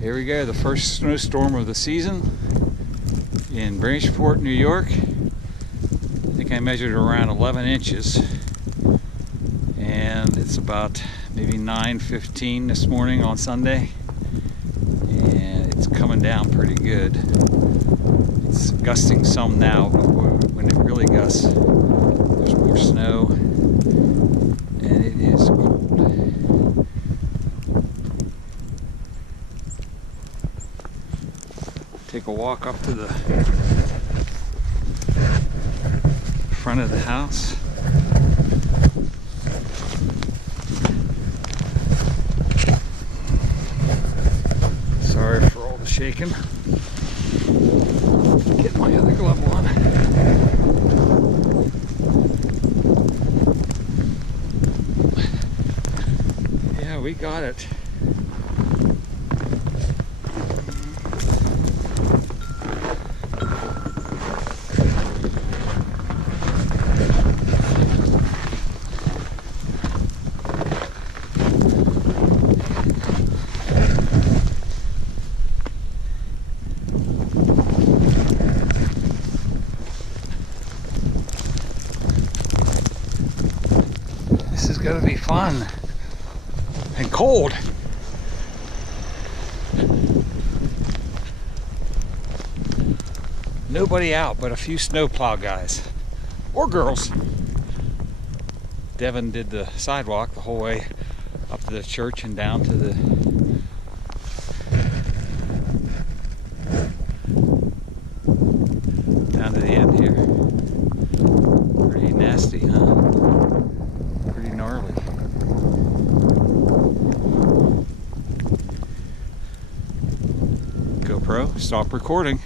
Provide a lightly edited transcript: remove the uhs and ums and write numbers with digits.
Here we go, the first snowstorm of the season in Bridgeport, New York. I think I measured around 11 inches. And it's about maybe 9:15 this morning on Sunday. And it's coming down pretty good. It's gusting some now, but when it really gusts, there's more snow. And it is cold. Take a walk up to the front of the house. Sorry for all the shaking. Get my other glove on. Yeah, we got it. This is going to be fun and cold. Nobody out but a few snowplow guys or girls. Devin did the sidewalk the whole way up to the church and down to the end here. Pretty nasty, huh? Pretty gnarly. GoPro, stop recording.